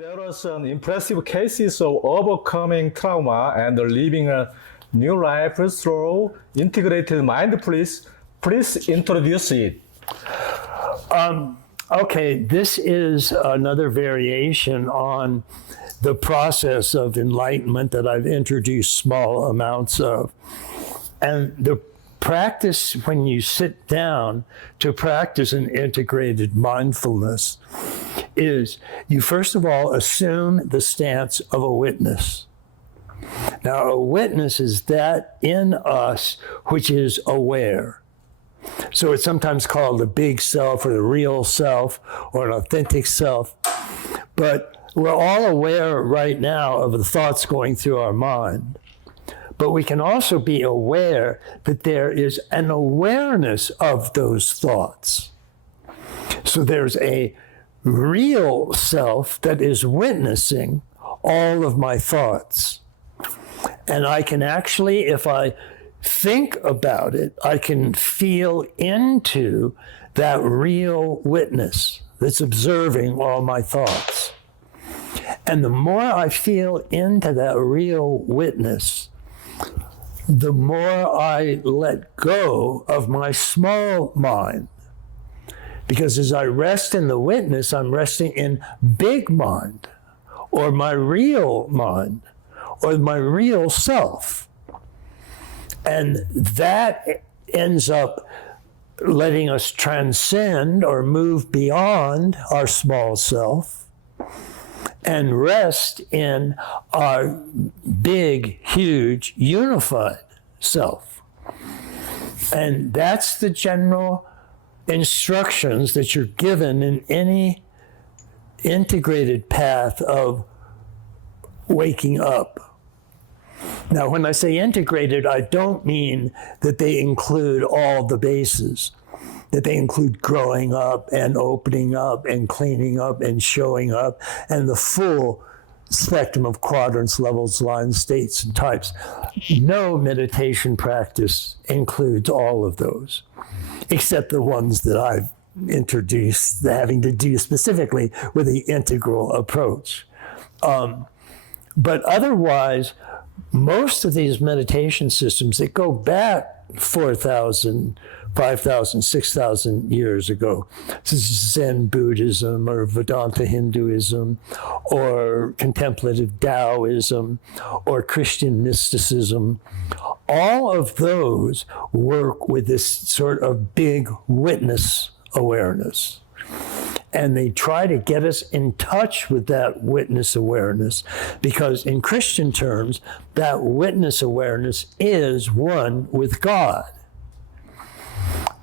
There are some impressive cases of overcoming trauma and living a new life through integrated mindfulness. Please introduce it. Okay, this is another variation on the process of enlightenment that I've introduced small amounts of. And the practice, when you sit down to practice an integrated mindfulness, is you first of all assume the stance of a witness. Now, a witness is that in us which is aware. So it's sometimes called the big self or the real self or an authentic self. But we're all aware right now of the thoughts going through our mind. But we can also be aware that there is an awareness of those thoughts. So there's a real self that is witnessing all of my thoughts. And I can actually, if I think about it, I can feel into that real witness that's observing all my thoughts. And the more I feel into that real witness, the more I let go of my small mind. Because as I rest in the witness, I'm resting in big mind, or my real mind, or my real self. And that ends up letting us transcend or move beyond our small self and rest in our big, huge, unified self. And that's the general instructions that you're given in any integrated path of waking up. Now, when I say integrated, I don't mean that they include all the bases, that they include growing up and opening up and cleaning up and showing up and the full spectrum of quadrants, levels, lines, states, and types. No meditation practice includes all of those, except the ones that I've introduced, having to do specifically with the integral approach. But otherwise, most of these meditation systems that go back 4,000, 5,000, 6,000 years ago, this is Zen Buddhism or Vedanta Hinduism or contemplative Taoism or Christian mysticism, all of those work with this sort of big witness awareness. And they try to get us in touch with that witness awareness because in Christian terms, that witness awareness is one with God.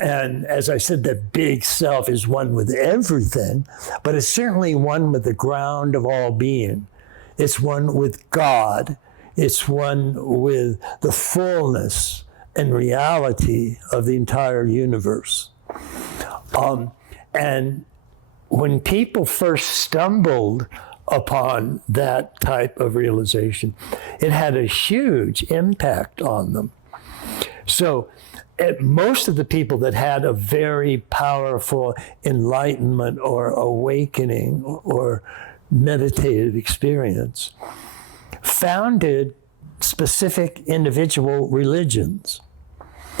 And as I said, the big self is one with everything, but it's certainly one with the ground of all being. It's one with God. It's one with the fullness and reality of the entire universe. And when people first stumbled upon that type of realization, it had a huge impact on them. So most of the people that had a very powerful enlightenment or awakening or meditative experience founded specific individual religions.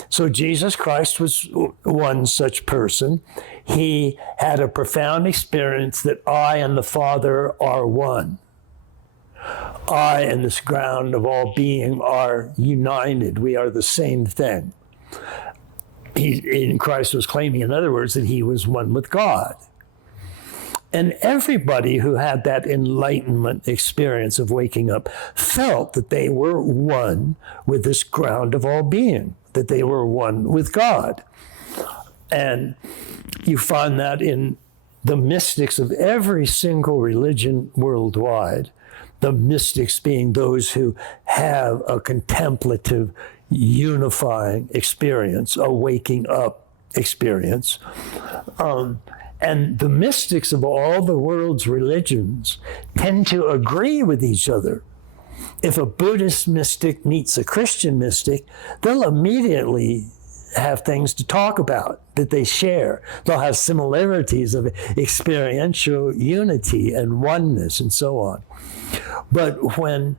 So Jesus Christ was one such person. He had a profound experience that I and the Father are one. I and this ground of all being are united. We are the same thing. Christ was claiming, in other words, that he was one with God. And everybody who had that enlightenment experience of waking up felt that they were one with this ground of all being, that they were one with God. And you find that in the mystics of every single religion worldwide, the mystics being those who have a contemplative, unifying experience, a waking up experience. And the mystics of all the world's religions tend to agree with each other. If a Buddhist mystic meets a Christian mystic, they'll immediately have things to talk about that they share. They'll have similarities of experiential unity and oneness and so on. But when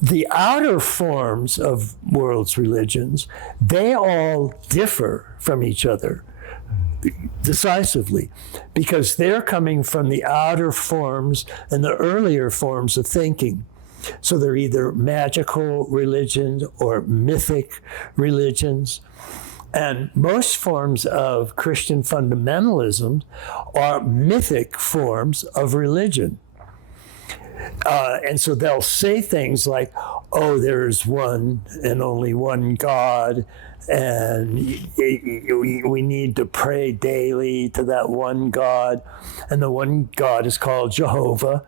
the outer forms of world's religions, they all differ from each other decisively, because they're coming from the outer forms and the earlier forms of thinking. So they're either magical religions or mythic religions. And most forms of Christian fundamentalism are mythic forms of religion. And so they'll say things like, oh, there's one and only one God, and we need to pray daily to that one God. And the one God is called Jehovah.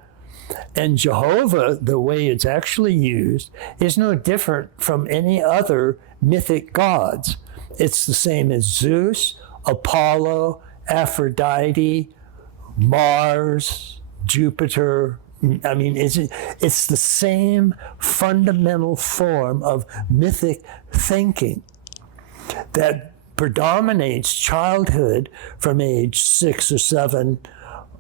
And Jehovah, the way it's actually used, is no different from any other mythic gods. It's the same as Zeus, Apollo, Aphrodite, Mars, Jupiter. I mean, it's the same fundamental form of mythic thinking that predominates childhood from age 6 or 7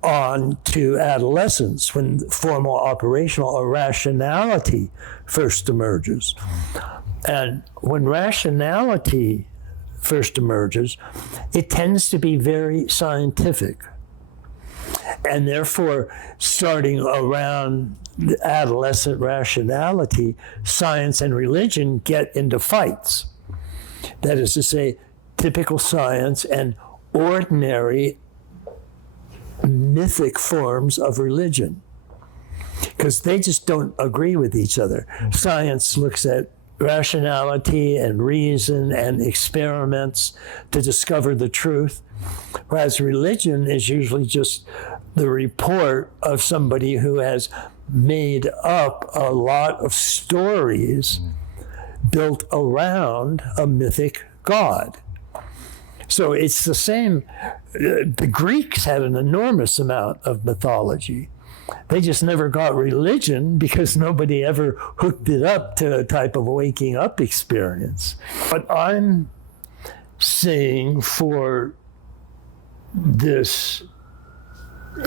on to adolescence, when formal operational or rationality first emerges. And when rationality first emerges, it tends to be very scientific. And therefore, starting around adolescent rationality, science and religion get into fights. That is to say, typical science and ordinary mythic forms of religion, because they just don't agree with each other. Science looks at rationality and reason and experiments to discover the truth, whereas religion is usually just the report of somebody who has made up a lot of stories built around a mythic god. So it's the same. The Greeks had an enormous amount of mythology. They just never got religion because nobody ever hooked it up to a type of waking up experience. But I'm saying for this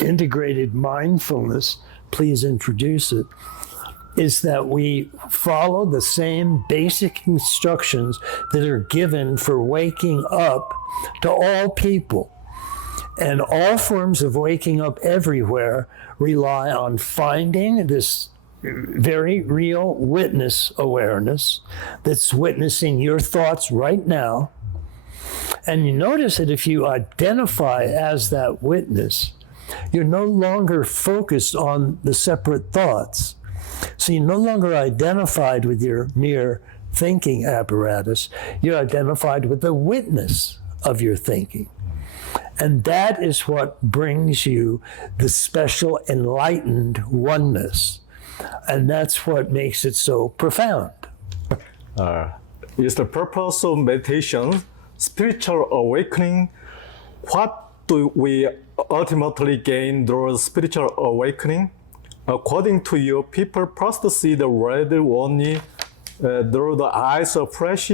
integrated mindfulness, please introduce it, is that we follow the same basic instructions that are given for waking up to all people. And all forms of waking up everywhere rely on finding this very real witness awareness that's witnessing your thoughts right now. And you notice that if you identify as that witness, you're no longer focused on the separate thoughts. So you're no longer identified with your mere thinking apparatus. You're identified with the witness of your thinking. And that is what brings you the special enlightened oneness. And that's what makes it so profound. Is the purpose of meditation spiritual awakening? What do we ultimately gain through spiritual awakening? According to you, people first see the world only through the eyes of flesh.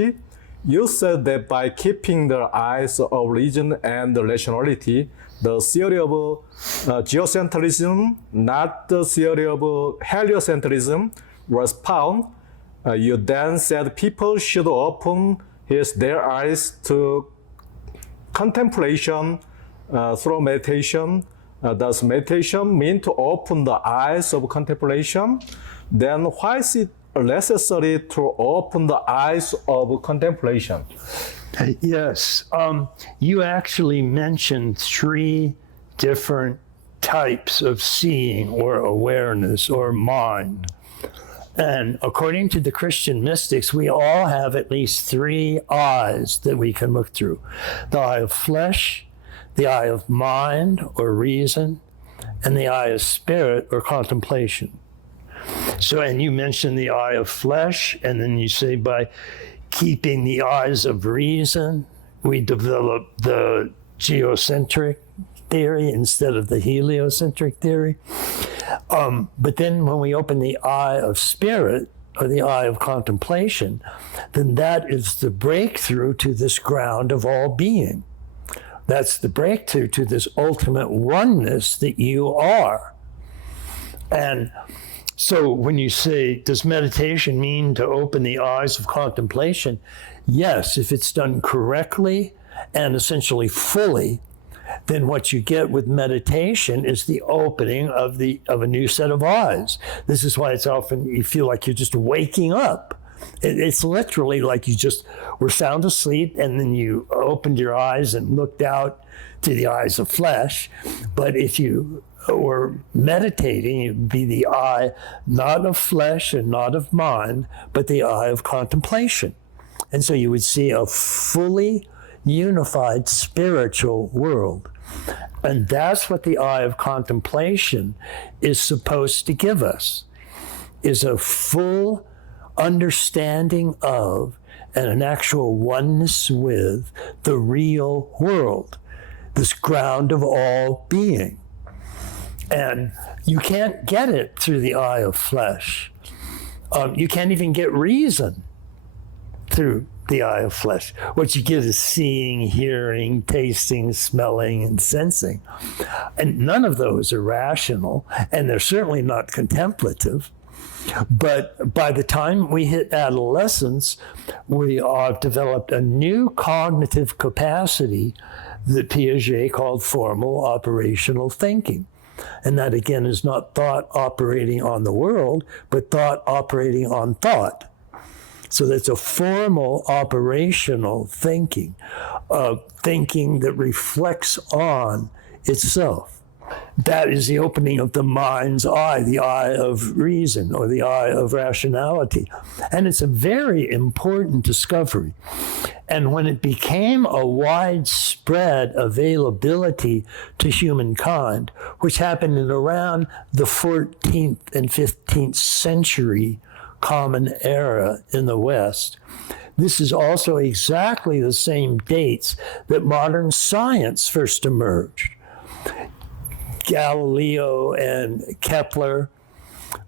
You said that by keeping the eyes of reason and rationality, the theory of geocentrism, not the theory of heliocentrism, was found. You then said people should open their eyes to contemplation through meditation. Does meditation mean to open the eyes of contemplation? Then why is it necessary to open the eyes of contemplation? Yes. You actually mentioned 3 different types of seeing or awareness or mind. And according to the Christian mystics, we all have at least 3 eyes that we can look through. The eye of flesh, the eye of mind or reason, and the eye of spirit or contemplation. So, and you mentioned the eye of flesh, and then you say by keeping the eyes of reason, we develop the geocentric theory instead of the heliocentric theory. But then when we open the eye of spirit, or the eye of contemplation, then that is the breakthrough to this ground of all being. That's the breakthrough to this ultimate oneness that you are. And so when you say, does meditation mean to open the eyes of contemplation? Yes, if it's done correctly and essentially fully, then what you get with meditation is the opening of a new set of eyes. This is why it's often you feel like you're just waking up. It's literally like you just were sound asleep and then you opened your eyes and looked out to the eyes of flesh. But if you were meditating, it would be the eye not of flesh and not of mind, but the eye of contemplation. And so you would see a fully unified spiritual world. And that's what the eye of contemplation is supposed to give us, is a full understanding of and an actual oneness with the real world, this ground of all being. And you can't get it through the eye of flesh. You can't even get reason through the eye of flesh. What you get is seeing, hearing, tasting, smelling, and sensing. And none of those are rational, and they're certainly not contemplative. But by the time we hit adolescence, we have developed a new cognitive capacity that Piaget called formal operational thinking. And that, again, is not thought operating on the world, but thought operating on thought. So that's a formal operational thinking, thinking that reflects on itself. That is the opening of the mind's eye, the eye of reason, or the eye of rationality. And it's a very important discovery. And when it became a widespread availability to humankind, which happened in around the 14th and 15th century Common Era in the West, this is also exactly the same dates that modern science first emerged. Galileo and Kepler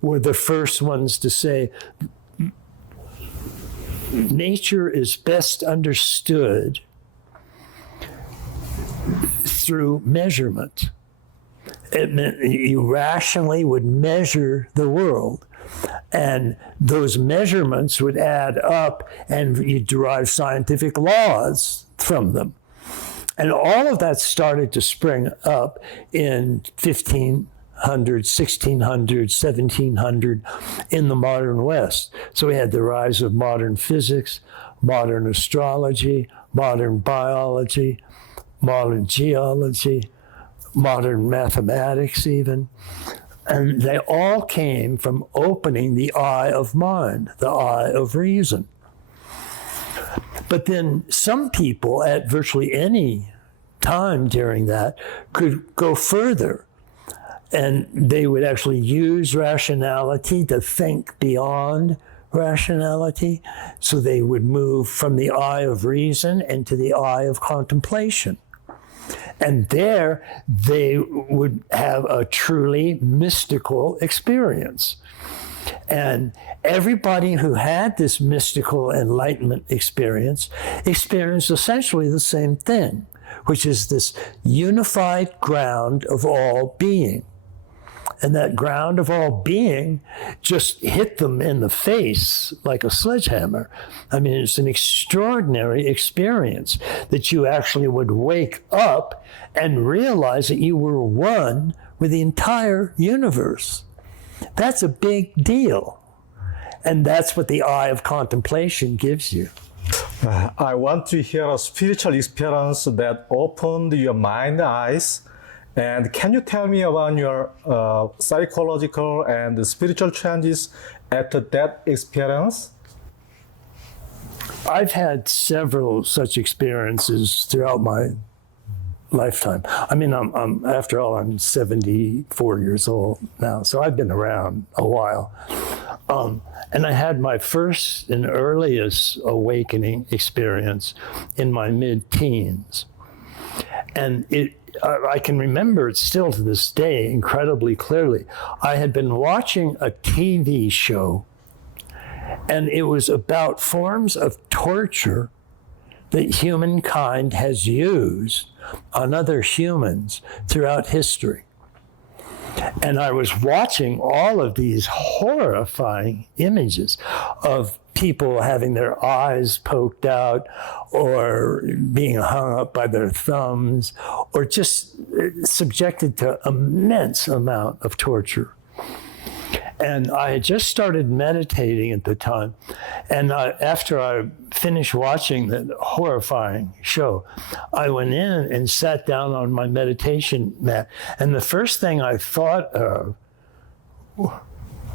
were the first ones to say nature is best understood through measurement. It meant you rationally would measure the world, and those measurements would add up and you derive scientific laws from them. And all of that started to spring up in 1500, 1600, 1700 in the modern West. So we had the rise of modern physics, modern astrology, modern biology, modern geology, modern mathematics even. And they all came from opening the eye of mind, the eye of reason. But then some people at virtually any time during that could go further, and they would actually use rationality to think beyond rationality. So they would move from the eye of reason into the eye of contemplation. And there they would have a truly mystical experience. And everybody who had this mystical enlightenment experience experienced essentially the same thing, which is this unified ground of all being. And that ground of all being just hit them in the face like a sledgehammer. I mean, it's an extraordinary experience that you actually would wake up and realize that you were one with the entire universe. That's a big deal. And that's what the eye of contemplation gives you. I want to hear a spiritual experience that opened your mind eyes. And can you tell me about your psychological and spiritual changes after that experience? I've had several such experiences throughout my lifetime. I mean, I'm after all, I'm 74 years old now, so I've been around a while. And I had my first and earliest awakening experience in my mid-teens. And I can remember it still to this day incredibly clearly. I had been watching a TV show, And it was about forms of torture that humankind has used on other humans throughout history. And I was watching all of these horrifying images of people having their eyes poked out or being hung up by their thumbs or just subjected to immense amount of torture. And I had just started meditating at the time. And after I finished watching that horrifying show, I went in and sat down on my meditation mat. And the first thing I thought of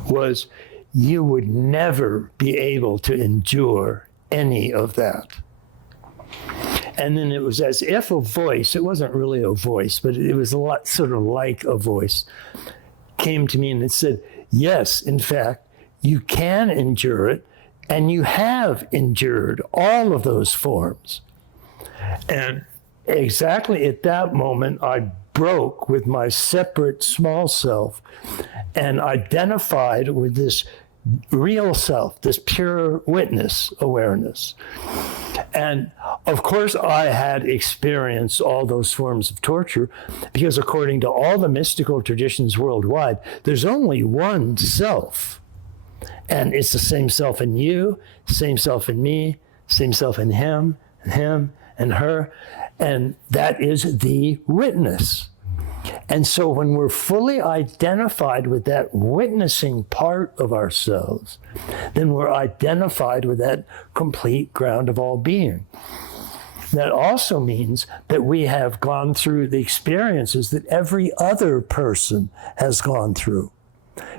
was, you would never be able to endure any of that. And then it was as if a voice, it wasn't really a voice, but it was a lot sort of like a voice, came to me and it said, yes, in fact, you can endure it, and you have endured all of those forms. And exactly at that moment, I broke with my separate small self and identified with this real self, this pure witness awareness. And of course, I had experienced all those forms of torture because according to all the mystical traditions worldwide, there's only one self. And it's the same self in you, same self in me, same self in him and her. And that is the witness. And so when we're fully identified with that witnessing part of ourselves, then we're identified with that complete ground of all being. That also means that we have gone through the experiences that every other person has gone through,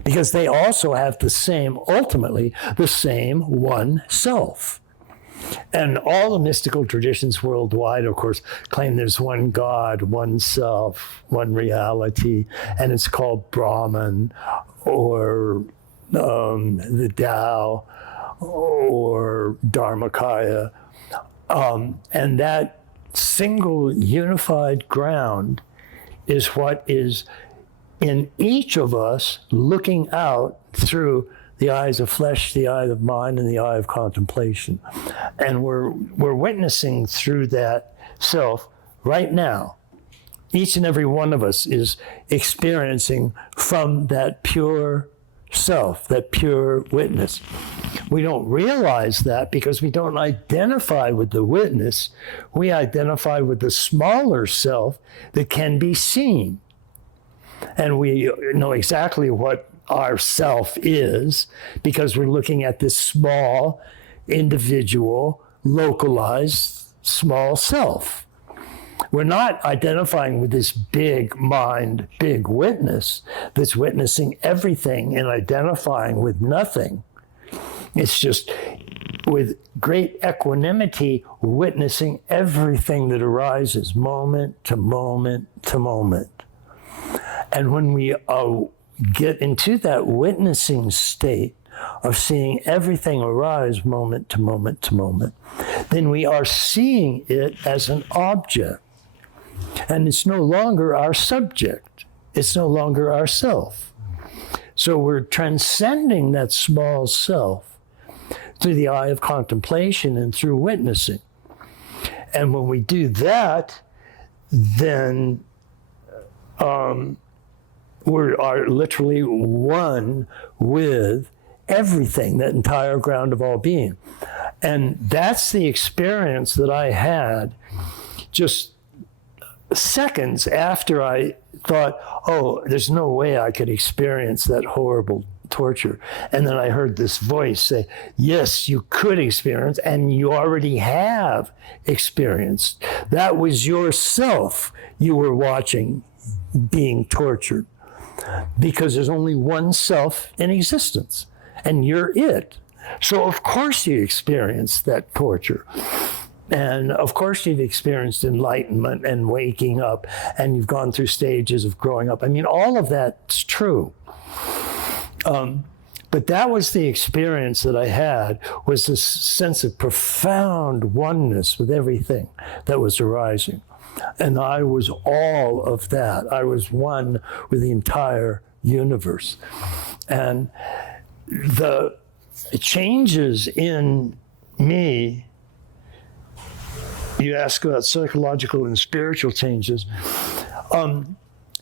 because they also have the same, ultimately, the same one self. And all the mystical traditions worldwide, of course, claim there's one God, one self, one reality, and it's called Brahman or the Tao or Dharmakaya. And that single unified ground is what is in each of us looking out through the eyes of flesh, the eye of mind, and the eye of contemplation. And we're witnessing through that self right now. Each and every one of us is experiencing from that pure self, that pure witness. We don't realize that because we don't identify with the witness. We identify with the smaller self that can be seen. And we know exactly what our self is because we're looking at this small, individual, localized, small self. We're not identifying with this big mind, big witness that's witnessing everything and identifying with nothing. It's just with great equanimity witnessing everything that arises moment to moment to moment. And when we get into that witnessing state of seeing everything arise moment to moment to moment, then we are seeing it as an object. And it's no longer our subject. It's no longer our self. So we're transcending that small self through the eye of contemplation and through witnessing. And when we do that, then we are literally one with everything, that entire ground of all being. And that's the experience that I had just seconds after I thought, oh, there's no way I could experience that horrible torture. And then I heard this voice say, yes, you could experience, and you already have experienced. That was yourself you were watching being tortured, because there's only one self in existence, and you're it. So of course you experienced that torture. And of course you've experienced enlightenment and waking up, and you've gone through stages of growing up. I mean, all of that's true. But that was the experience that I had, was this sense of profound oneness with everything that was arising. And I was all of that. I was one with the entire universe. And the changes in me, you ask about psychological and spiritual changes,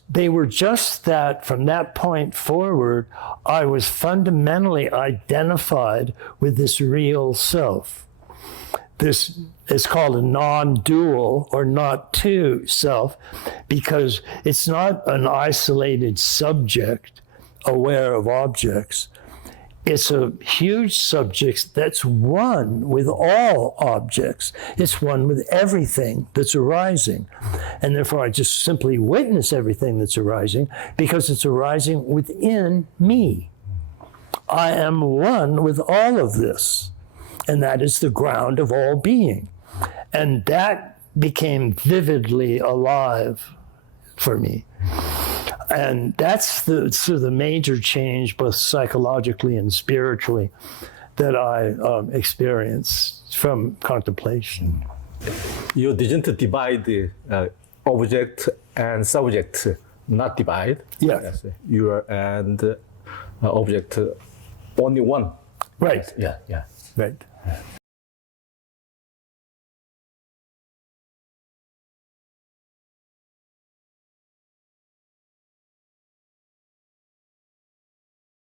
they were just that from that point forward, I was fundamentally identified with this real self. This is called a non-dual or not two self because it's not an isolated subject aware of objects. It's a huge subject that's one with all objects. It's one with everything that's arising. And therefore, I just simply witness everything that's arising because it's arising within me. I am one with all of this. And that is the ground of all being. And that became vividly alive for me. And that's the sort of the major change, both psychologically and spiritually, that I experienced from contemplation. You didn't divide object and subject, not divide. Yes. You are and object only one. Right. Yeah, yeah. Right.